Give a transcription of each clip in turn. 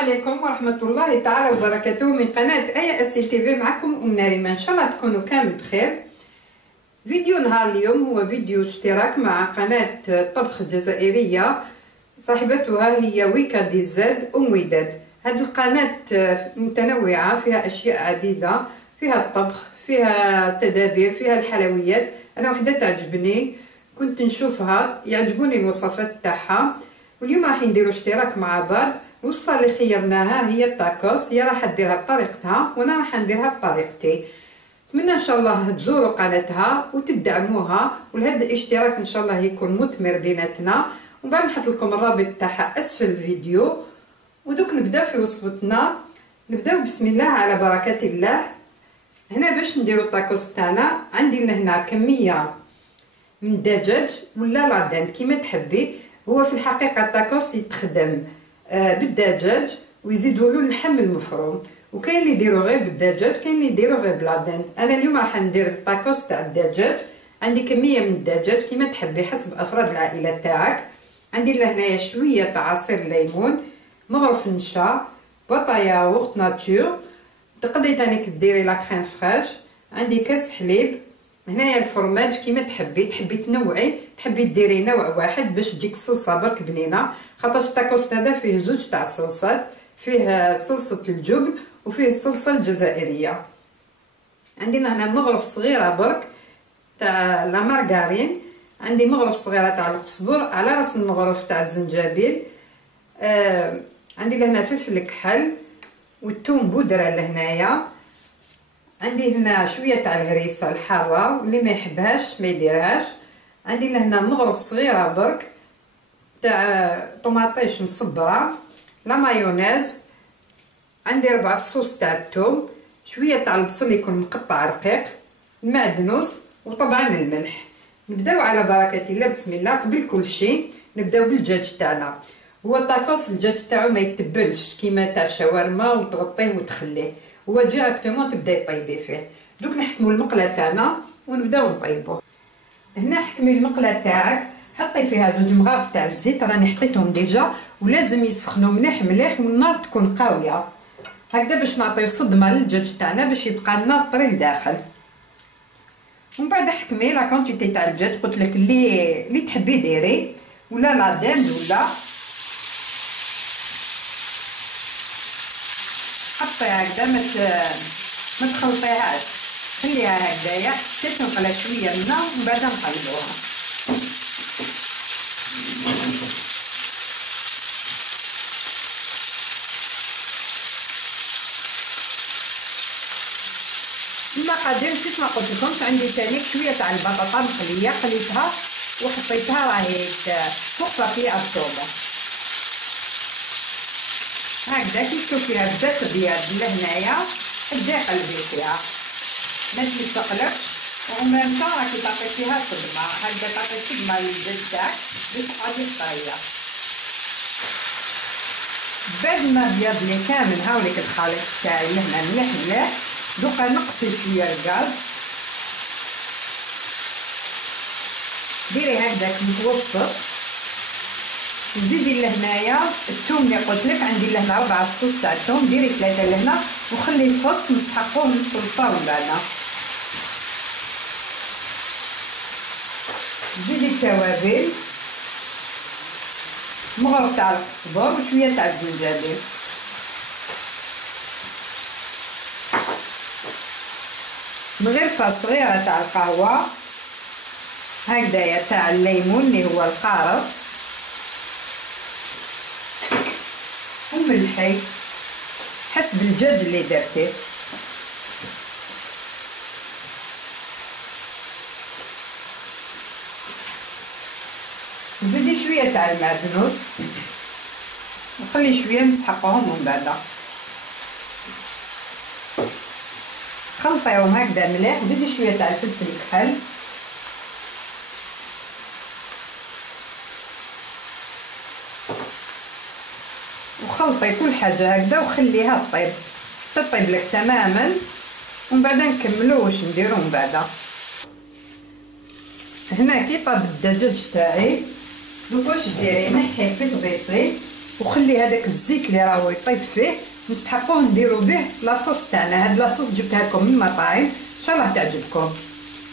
عليكم ورحمة الله تعالى وبركاته من قناة آية أسيل تيفي. معكم أم نريمان. إن شاء الله تكونوا كامل بخير. فيديو نهار اليوم هو فيديو اشتراك مع قناة طبخ جزائرية صاحبتها هي ويكا دي زاد أم وداد. هذه القناة متنوعة فيها أشياء عديدة، فيها الطبخ، فيها التدابير، فيها الحلويات. أنا وحدة تعجبني كنت نشوفها يعجبوني الوصفات تاعها، واليوم راح نديروا اشتراك مع بعض. الوصفه اللي خيرناها هي التاكوس، هي راح ديرها بطريقتها وانا راح نديرها بطريقتي. نتمنى ان شاء الله تزوروا قناتها وتدعموها، ولهذا الاشتراك ان شاء الله يكون مثمر بيناتنا. ومن بعد نحط لكم الرابط تاعها اسفل الفيديو. ودوك نبدا في وصفتنا. نبداو بسم الله على بركه الله. هنا باش نديروا التاكوس تاعنا عندي لهنا كميه من الدجاج ولا لادين كيما تحبي. هو في الحقيقه التاكوس يتخدم بالدجاج ويزيدوا له اللحم المفروم، وكاين اللي يديروا غير بالدجاج، كاين اللي يديروا غير بلادين. انا اليوم راح ندير التاكوس تاع الدجاج. عندي كميه من الدجاج كيما تحبي حسب افراد العائله تاعك. عندي لهنايا شويه تاع عصير الليمون، مغرف نشا، بطا ياغورت ناتور. تقدري تاني ديري لا كريم فريش. عندي كاس حليب. هنايا الفرماج كيما تحبي تنوعي، تحبي ديري نوع واحد باش تجيك الصلصه برك بنينه. خاطر التاكوس هذا فيه زوج تاع الصلصات، فيه صلصه الجبن وفيه الصلصه الجزائريه. عندنا هنا مغرف صغيره برك تاع لا مارغارين. عندي مغرف صغيره تاع القزبر على راس المغرف تاع الزنجبيل. عندي لهنا فلفل كحل والثوم بودره لهنايا. عندي هنا شويه تاع الهريسه الحاره، واللي ما يحبهاش ما يديرهاش. عندي لهنا مغرف صغيره برك تاع طوماطيش مصبره، لا مايونيز. عندي 4 فصوص تاع الثوم، شويه تاع البصل يكون مقطع رقيق، المعدنوس، وطبعا الملح. نبداو على بركه الله. بسم الله. قبل كل شيء نبداو بالدجاج تاعنا. هو التاكوس الدجاج تاعو ما يتبلش كيما تاع الشاورما وتغطيه وتخليه، هو ديريكتومون تبداي طيبي فيه. دوك نحكموا المقله تاعنا ونبداو نطيبوه. هنا حكمي المقله تاعك، حطي فيها 2 مغارف تاع الزيت، راني حطيتهم ديجا، ولازم يسخنوا مليح مليح والنار تكون قويه هكذا باش نعطيو صدمه للدجاج تاعنا باش يبقى لنا طري لداخل. ومن بعد حكمي لا كونتيتي تاع الدجاج قلت لك اللي تحبي ديري، ولا لا دند ولا حطيها هكذا ما تخلطيهاش، خليها هكذايا حتى تنقلى شويه الماء ومن بعد نقلبوها. المقادير كيف ما قلت لكم. عندي ثاني شويه تاع البطاطا مقليه، قليتها وحطيتها راهي فوق بابي ابسوربون هكذا. كي تشوفيها بدات تبيض لهنايا ابداي قلبي فيها، ما تقلقش. ومن طون راكي تعطي فيها صدمه هكذا، تعطي صدمه للدجاج تاعك باش تقعدي طريه. بعد ما بيض لي كامل هاوليك الخليط تاعي لهنا مليح مليح. دوكا نقصي شويه الغاز، ديري هكذاك متوسط. زيدي لهنايا الثوم اللي قلت لك، عندي لهنا 4 فصوص تاع الثوم، ديري 3 لهنا وخلي الفص نسحقوه من الصلصه ومن بعد زيدي التوابل، مغرف تاع القزبر وشويه تاع الزنجبيل. مغرفه صغيره تاع القهوه هكذايا تاع الليمون اللي هو القارص، وملحي حسب الدجاج اللي درتيه. وزيدي شويه تاع المعدنوس وخلي شويه نسحقوهم ومن بعد خلطيهم هكذا مليح. زيدي شويه تاع الفلفل الكحل وخلطي كل حاجه هكذا وخليها تطيب لك تماما. ومن بعد نكملوا واش نديروا من بعد. هنا كي طاب الدجاج تاعي دوك واش ديري، نحيه في طبيسي وخلي هذاك الزيت اللي راهو يطيب فيه نستحقوه نديرو به لاصوص تاعنا. هاد لاصوص جبتها لكم من المطاعم، ان شاء الله تعجبكم.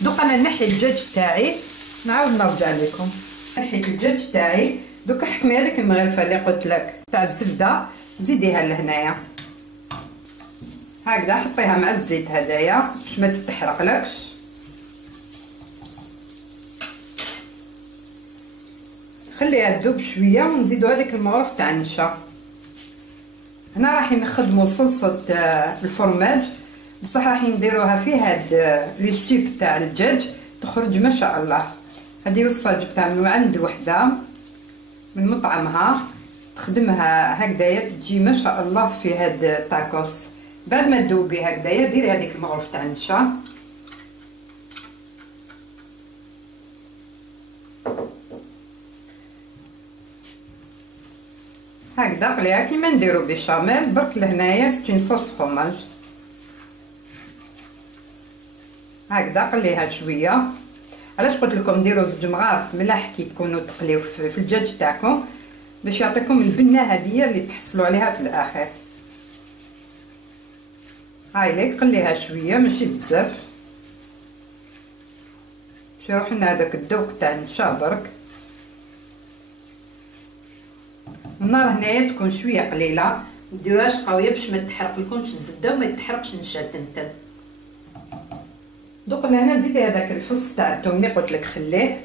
دوك انا نحي الدجاج تاعي، نعاود نرجع لكم. نحيت الدجاج تاعي، دوك حكمي هذيك المغرفه اللي قلت لك تاع الزبده زيديها لهنايا هكذا، حطيها مع الزيت هدايا باش ما تتحرقلكش. خليها تذوب شويه ونزيدو هذيك المغرف تاع النشا. هنا راح نخدموا صلصه الفرماج، بصح راح نديروها في هاد لي شيب تاع الدجاج تخرج ما شاء الله. هذه وصفه جبتها من عند وحده من مطعمها تخدمها هكذايا تجي ما شاء الله في هاد التاكوس. بعد ما تذوبي هكذايا ديري هذيك المغرف تاع النشا هكذا، قليها كيما نديرو بيشاميل برك لهنايا ستين صوص فروماج. هكذا قليها شويه. علاش قلت لكم ديروا زوج مغارف ملاح كي تكونوا تقليو في الدجاج تاعكم باش يعطيكم البنه هذه اللي تحصلوا عليها في الاخر. هاي ليك قليها شويه ماشي بزاف باش يروح لنا هذاك الذوق تاع النشا برك. النار هنايا تكون شويه قليله، مديروهاش قويه باش ما تحرق لكمش الزبده وما يتحرقش النشا تنتن. دوق لهنا زيدي هذاك الفص تاع الثوم اللي قلت لك خليه،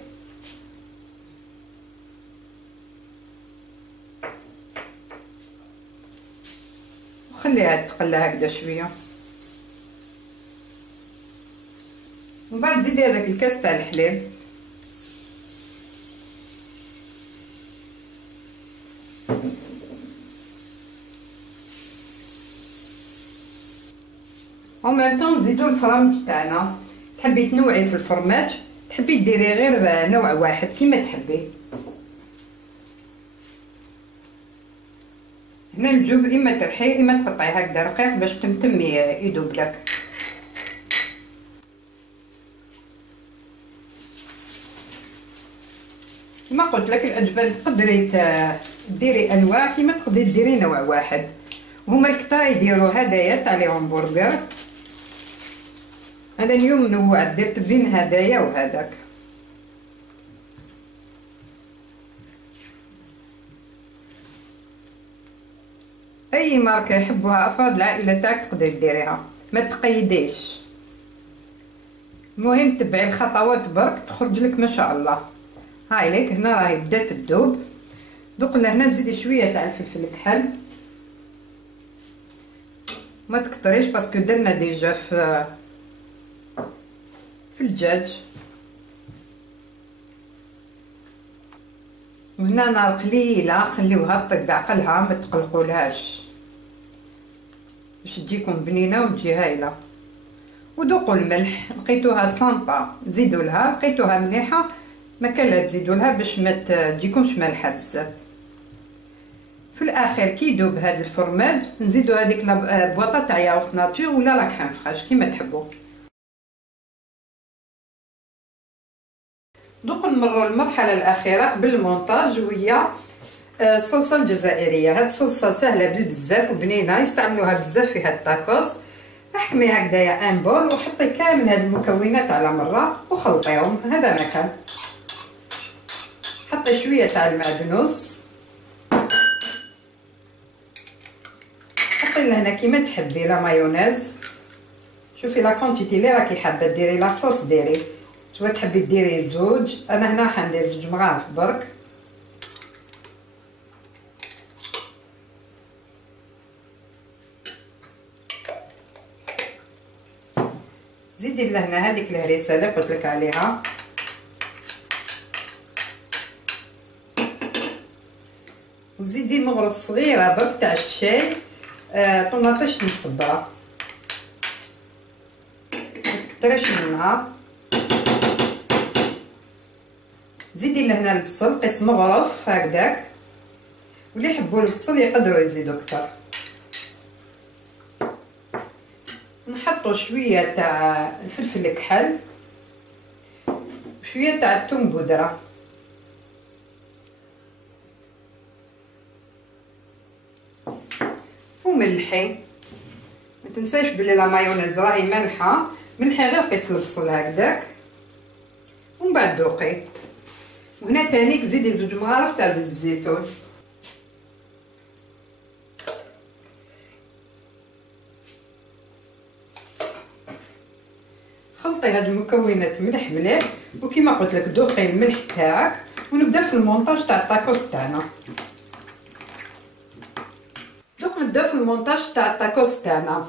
وخليها تقلى هكذا شويه. ومن بعد زيدي هذاك الكاس تاع الحليب، ومن طون نزيدو الفرماج تاعنا. تحبي تنوعي في الفرماج، تحبي ديري غير نوع واحد كيما تحبي. هنا الجوب اما ترحيه اما تقطعيه هكذا رقيق باش تمتمي يذوب لك. كما قلت لك الاجبال تقدري ديري انواع كيما تقدري ديري نوع واحد. وهما الكتا يديروا هدايا تاع لي همبرغر. انا اليوم نوعت درت بين هدايا وهذاك. اي ماركه يحبوها افراد العائله تاعك تقدري ديريها، ما تقيديش. المهم تبعي الخطوات برك تخرج لك ما شاء الله. هاي ليك هنا راهي بدات تذوب. دوق لهنا زيدي شويه تاع الفلفل الكحل، ما تكتريش باسكو درنا ديجا في الدجاج. وهنا نار قليله خليوها طيب بعقلها ما تقلقولهاش باش تجيكم بنينه وتجي هايله. وذوقوا الملح، لقيتوها سامبا زيدوا لها، لقيتوها مليحه ما كان لا تزيدوا لها باش ما تجيكمش مالحه بزاف. في الاخر كي يذوب هذا الفرماج نزيدوا هذيك البواطه تاع ياغورت ناتور ولا لا كريم فريش كيما تحبوا. دوك نمروا المرحله الاخيره قبل المونتاج وهي الصلصه الجزائريه. هاد الصلصه سهله بزاف وبنينه، يستعملوها بزاف في هاد التاكوس. احكمي هكذايا ان بول وحطي كامل هاد المكونات على مره وخلطيهم. هذا مكان حطي شويه تاع المعدنوس، حطي لهنا كيما تحبي لا مايونيز. شوفي لا كونتيتي اللي راكي حابه ديري لاصوص ديري، سواء تحبي ديري زوج. انا هنا حندير زوج مغارف برك. زيدي لهنا هذيك الهريسه اللي قلت لك عليها، وزيدي مغرف صغيره برك تاع الشاي طوماطيش مصبره، متكتريش منها. زيدي لهنا البصل قيس مغرف هكذاك، واللي يحبوا البصل يقدروا يزيدوا اكثر. نحطوا شويه تاع الفلفل الكحل وشويه تاع الثوم بودره. وملحي. ما تنساش بلي لا مايونيز راهي مالحه، ملحي غير قيس البصل هكذاك ومن بعد دوقي. وهنا تانيك زيدي 2 مغارف تاع زيت الزيتون. خلطي هاد المكونات مليح وكيما قلت لك دوقي الملح تاعك، ونبدا في المونتاج تاع الطاكوس تاعنا. دوك نبداو في المونتاج تاع الطاكوس تاعنا.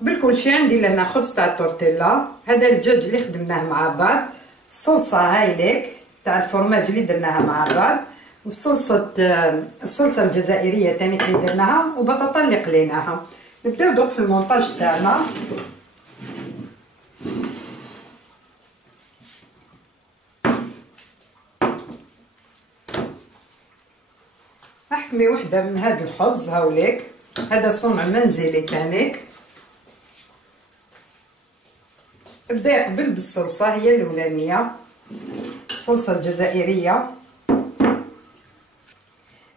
قبل كلشي عندي لهنا خبز تاع التورتيلا، هذا الدجاج اللي خدمناه مع بعض، الصلصه هايليك تاع الفرماج اللي درناها مع بعض، الصلصه الجزائريه تاني اللي درناها، وبطاطا اللي قليناها. نبداو دوك في المونتاج تاعنا. احكمي وحده من هاد الخبز هاوليك، هذا صنع منزلي تانيك. ابدا يقبل بالصلصه هي الاولانيه، الصلصه الجزائريه.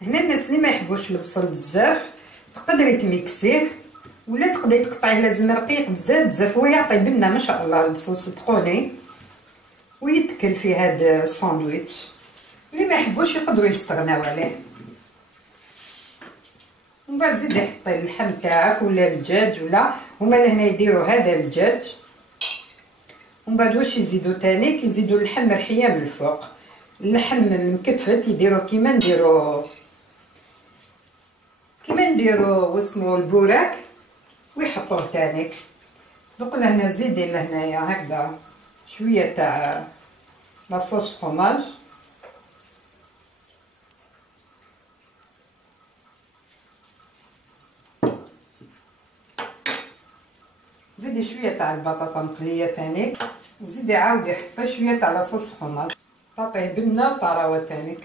هنا الناس اللي ما يحبوش البصل بزاف تقدري تميكسيه، ولا تقدري تقطعيه لازم رقيق بزاف هو يعطي بنه ما شاء الله البصل صدقوني، ويتكل في هذا الساندويتش. اللي ما يحبوش يقدروا يستغناو عليه. ومن بعد زيدي حطي اللحم تاعك ولا الدجاج، ولا هما لهنا يديروا هذا الدجاج. ومن بعد واش يزيدوا تاني، كيزيدوا اللحم مرحيه من الفوق، اللحم المكتفت يديروا كيما نديروا واسمو البوراك ويحطوه تاني. دوك لهنا زيدي لهنايا هكذا شويه تاع لاصوص فروماج، زيدي شويه تاع البطاطا مقليه تاني، وزيدي عاودي حطي شويه تاع لاصوص فروماج، تعطيه بنه وطراوه تانيك.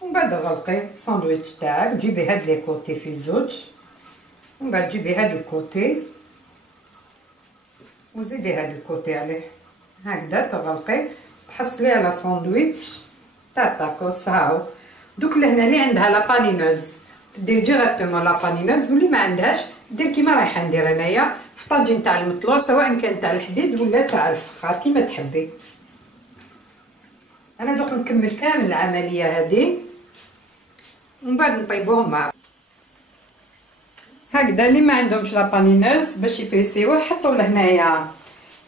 ومن بعد غلقي الساندويتش تاعك، جيبي هاد لي كوتي في زوج، ومن بعد جيبي هاد الكوتي وزيدي هاد الكوتي عليه هكذا، تغلقي تحصلي على ساندويتش تاع الطاكوس. هاو دوك لهنا اللي عندها لابانينوز دير ديريكتومون لابانينوز، واللي ما عندهاش دير كيما رايحه ندير انايا في طاجين تاع المطلوع، سواء كان تاع الحديد ولا تاع الفخار كيما تحبي. انا دوك نكمل كامل العمليه هذه ومن بعد نطيبوهم مع بعض. هكذا اللي ما عندهمش لابانينوز باش يفريسيوه حطوا لهنايا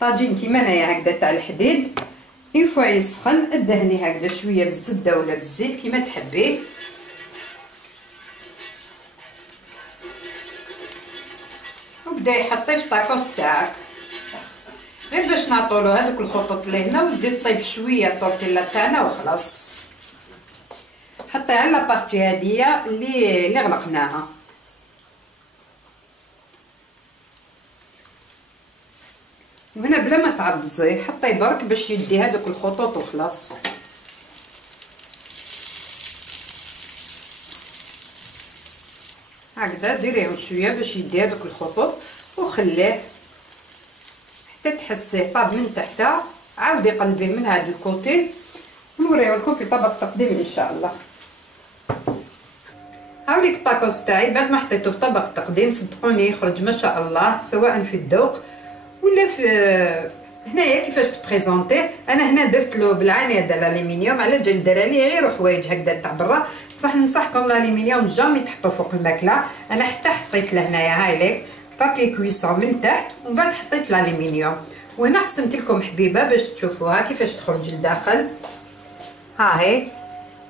طاجين كيما انايا هكذا تاع الحديد، اون فوا يسخن ادهنيه هكذا شويه بالزبده ولا بالزيت كيما تحبي، وبداي حطيه في الطاكوس تاعك غير باش نعطولو هذوك الخطوط اللي هنا، والزيت طيب شويه التورتيلا تاعنا وخلاص. حطي على لابارتي هاديه اللي غلقناها. وهنا بلا ما تعبزي حطي برك باش يدي هذوك الخطوط وخلاص. هكذا ديريهم شويه باش يدي هذوك الخطوط وخليه حتى تحسيه طاب من تحت. عاودي قلبيه من هذا الكوتي ونوريه لكم في طبق تقديم ان شاء الله. هاوليك الطاكوس تاعي بعد ما حطيته في طبق التقديم صدقوني يخرج ما شاء الله، سواء في الذوق ولا في هنايا كيفاش تبريزونطيه. انا هنا درت له بالعانيه ديال الالومنيوم، على جال دار لي غير حوايج هكذا تاع برا، بصح ننصحكم الالومنيوم جامي تحطوه فوق الماكله. انا حتى حطيت لهنايا هايليك بابي كويسون من تحت ومن بعد حطيت الالومنيوم. وهنا قسمت لكم حبيبه باش تشوفوها كيفاش تخرج لداخل. ها هي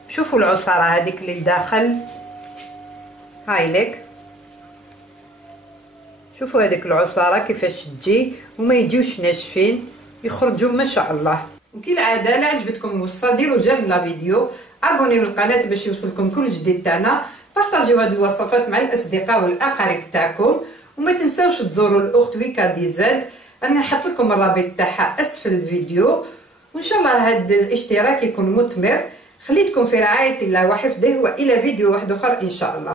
شوفوا العصاره هذيك اللي لداخل هايليك، شوفوا هذيك العصاره كيفاش تجي وما يجيوش ناشفين، يخرجوا ما شاء الله. وكالعاده لا عجبتكم الوصفه ديروا جيم لا فيديو، ابونيو للقناه باش يوصلكم كل جديد تاعنا، بارطاجيو هذه الوصفات مع الاصدقاء والاقارب تاعكم، وما تنساوش تزوروا الاخت ويكا ديزاد. انا نحط لكم الرابط تاعها اسفل الفيديو، وان شاء الله هذا الاشتراك يكون مثمر. خليتكم في رعايه الله وحفظه، والى فيديو واحد اخر ان شاء الله.